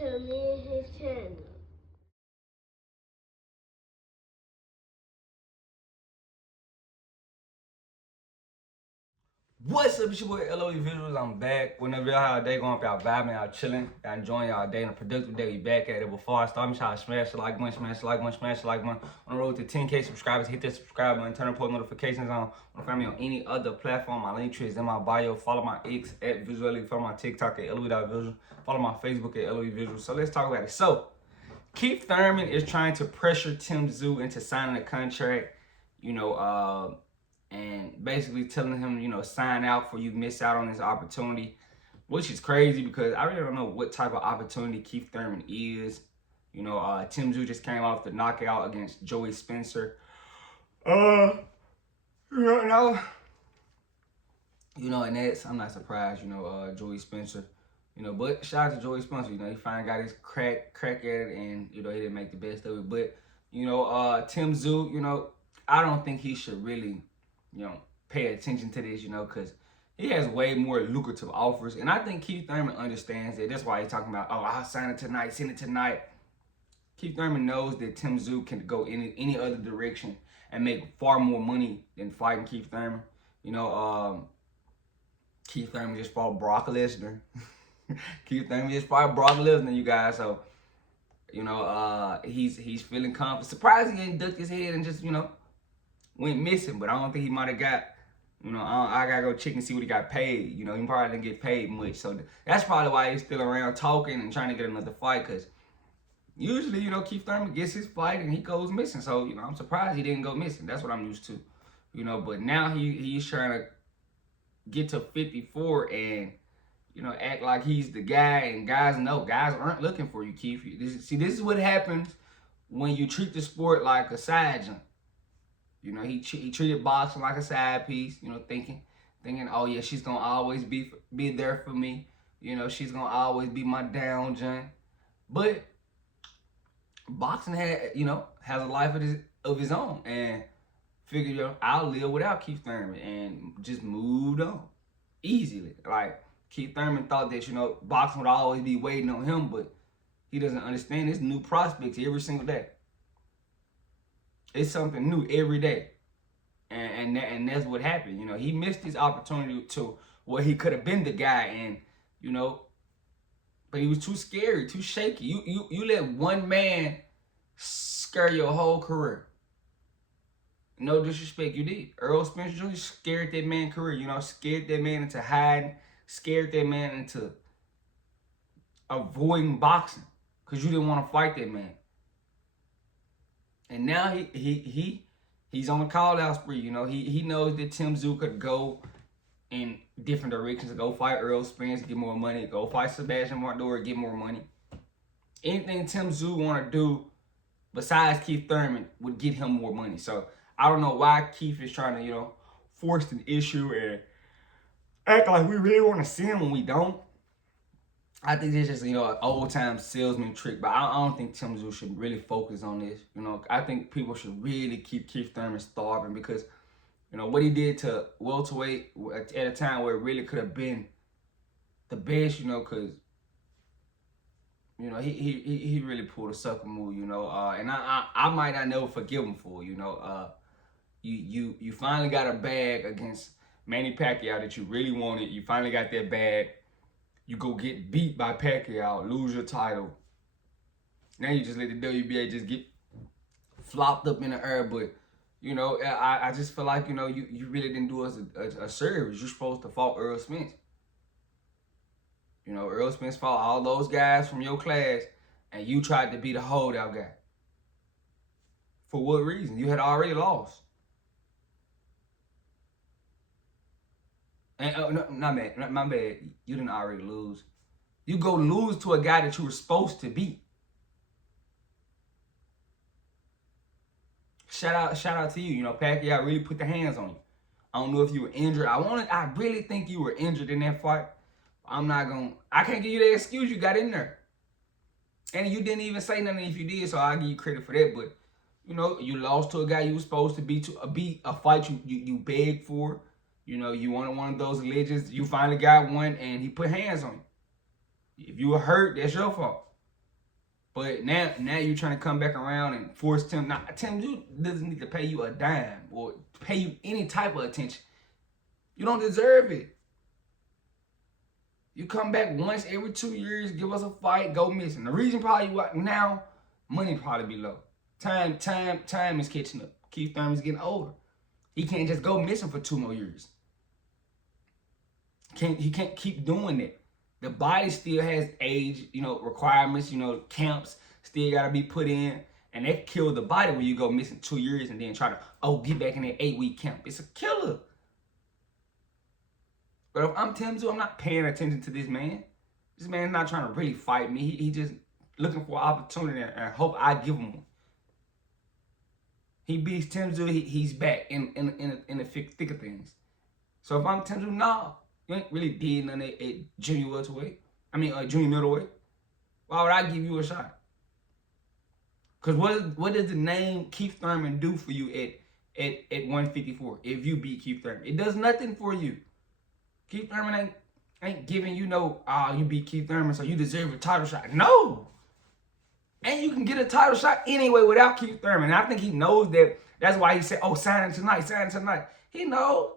to me and his channel. What's up, it's your boy LOE Visuals. I'm back. Whenever y'all have a day going up, y'all vibing, y'all chilling, y'all enjoying y'all day and a productive day. We back at it. Before I start, make sure I smash the like button, smash the like button, smash the like button. On the road to 10K subscribers, hit that subscribe button, turn on post notifications on. Find me on any other platform. My link tree is in my bio. Follow my X at Visually. Follow my TikTok at LOE.visual. Follow my Facebook at LOE Visuals. So let's talk about it. So, Keith Thurman is trying to pressure Tszyu into signing a contract, and basically telling him, sign out before you miss out on this opportunity, which is crazy because I really don't know what type of opportunity Keith Thurman is. Tszyu just came off the knockout against Joey Spencer. And that's, I'm not surprised, Joey Spencer. But shout out to Joey Spencer. He finally got his crack at it, and he didn't make the best of it. But Tszyu, I don't think he should really, pay attention to this, because he has way more lucrative offers. And I think Keith Thurman understands that. That's why he's talking about, I'll sign it tonight, send it tonight. Keith Thurman knows that Tszyu can go any other direction and make far more money than fighting Keith Thurman. Keith Thurman just fought Brock Lesnar. Keith Thurman just fought Brock Lesnar, you guys. So, he's feeling confident. Surprised he ain't ducked his head and just, went missing. But I don't think he might have got, I gotta go check and see what he got paid. He probably didn't get paid much. So that's probably why he's still around talking and trying to get another fight. Because usually, Keith Thurman gets his fight and he goes missing. So, I'm surprised he didn't go missing. That's what I'm used to. But now he's trying to get to 54 and, act like he's the guy. And guys aren't looking for you, Keith. This is what happens when you treat the sport like a side jump. He treated boxing like a side piece, thinking, oh yeah, she's gonna always be there for me. She's gonna always be my down jump. But boxing has a life of his own, and figured, I'll live without Keith Thurman, and just moved on easily. Like, Keith Thurman thought that, boxing would always be waiting on him, but he doesn't understand there's new prospects every single day. It's something new every day. And that's what happened. He missed his opportunity to where he could have been the guy, and, but he was too scary, too shaky. You let one man scare your whole career. No disrespect, you did. Earl Spencer Jr. scared that man's career, scared that man into hiding, scared that man into avoiding boxing because you didn't want to fight that man. And now he's on the call-out spree. He knows that Tszyu could go in different directions. Go fight Earl Spence, get more money. Go fight Sebastian Mardour, get more money. Anything Tszyu want to do besides Keith Thurman would get him more money. So I don't know why Keith is trying to, force an issue and act like we really want to see him when we don't. I think it's just, an old-time salesman trick, but I don't think Tszyu should really focus on this. I think people should really keep Keith Thurman starving because, what he did to welterweight at a time where it really could have been the best, because, he really pulled a sucker move, and I might not never forgive him for, you finally got a bag against Manny Pacquiao that you really wanted. You finally got that bag. You go get beat by Pacquiao, lose your title. Now you just let the WBA just get flopped up in the air. But, I just feel like, you really didn't do us a service. You're supposed to fight Earl Spence. Earl Spence fought all those guys from your class, and you tried to be the holdout guy. For what reason? You had already lost. And no, my bad. You didn't already lose. You go lose to a guy that you were supposed to beat. Shout out to you. Pacquiao really put the hands on you. I don't know if you were injured. I really think you were injured in that fight. I can't give you the excuse. You got in there. And you didn't even say nothing if you did, so I'll give you credit for that. But, you lost to a guy you were supposed to beat, a fight you begged for. You wanted one of those legends. You finally got one, and he put hands on you. If you were hurt, that's your fault. But now you're trying to come back around and force Tim. Now, Tszyu doesn't need to pay you a dime or pay you any type of attention. You don't deserve it. You come back once every 2 years, give us a fight, go missing. The reason probably you now, money probably be low. Time is catching up. Keith Thurman's getting older. He can't just go missing for 2 more years. He can't keep doing that. The body still has age, requirements, camps still gotta be put in. And that kill the body when you go missing 2 years and then try to, get back in that 8-week camp. It's a killer. But if I'm Tszyu, I'm not paying attention to this man. This man's not trying to really fight me. He just looking for an opportunity and hope I give him one. He beats Tszyu, he's back in the thick of things. So if I'm Tszyu, nah, you ain't really did nothing at junior welterweight. Junior middleweight. Why would I give you a shot? Because what does the name Keith Thurman do for you at 154 if you beat Keith Thurman? It does nothing for you. Keith Thurman ain't giving you you beat Keith Thurman, so you deserve a title shot. No. And you can get a title shot anyway without Keith Thurman. And I think he knows that. That's why he said, sign it tonight. He knows.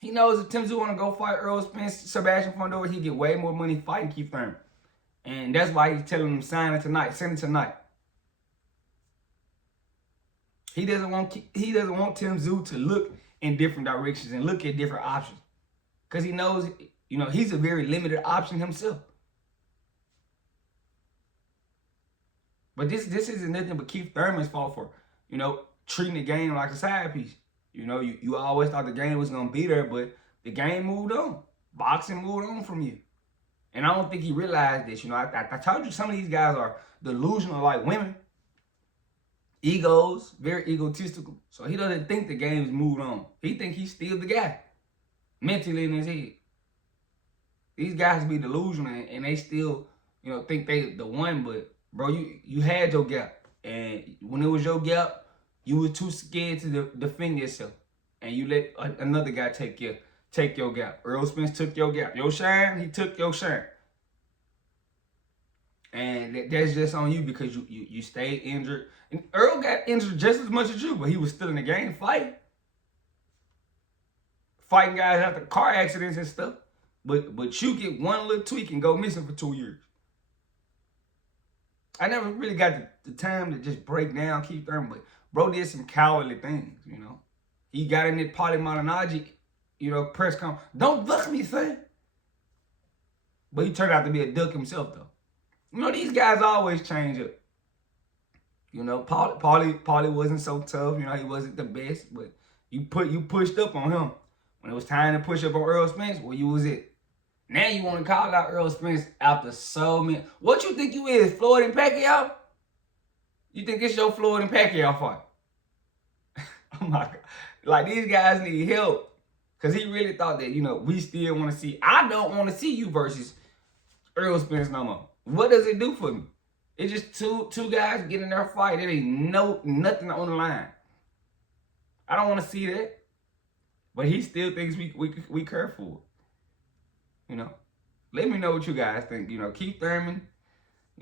He knows if Tszyu want to go fight Earl Spence, Sebastian Fundora, he get way more money fighting Keith Thurman. And that's why he's telling him, sign it tonight. He doesn't want Tszyu to look in different directions and look at different options. Because he knows, he's a very limited option himself. But this isn't nothing but Keith Thurman's fault for, treating the game like a side piece. You always thought the game was going to be there, but the game moved on. Boxing moved on from you. And I don't think he realized this. I told you some of these guys are delusional like women. Egos, very egotistical. So he doesn't think the game's moved on. He think he's still the guy. Mentally in his head. These guys be delusional and they still, think they the one, but bro, you had your gap. And when it was your gap, you were too scared to defend yourself. And you let another guy take your gap. Earl Spence took your gap. Your shine, he took your shine. And that's just on you because you stayed injured. And Earl got injured just as much as you, but he was still in the game fighting. Fighting guys after car accidents and stuff. But you get one little tweak and go missing for 2 years. I never really got the time to just break down Keith Thurman, but bro did some cowardly things, He got in that Paulie Malignaggi, press conference. Don't duck me, son. But he turned out to be a duck himself, though. These guys always change up. Paulie wasn't so tough. He wasn't the best, but you pushed up on him. When it was time to push up on Earl Spence, well, you was it. Now you want to call out Earl Spence after so many. What you think you is, Floyd and Pacquiao? You think it's your Floyd and Pacquiao fight? Oh my God. Like, these guys need help. Because he really thought that, we still want to see. I don't want to see you versus Earl Spence no more. What does it do for me? It's just two guys getting in their fight. It ain't nothing on the line. I don't want to see that. But he still thinks we care for it. Let me know what you guys think. Keith Thurman,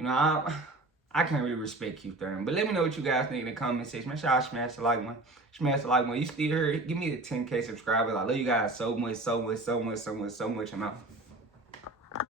I can't really respect Keith Thurman. But let me know what you guys think in the comment section. Make sure y'all smash the like button. Smash the like button. You still here? Give me the 10K subscribers. I love you guys so much. I'm out.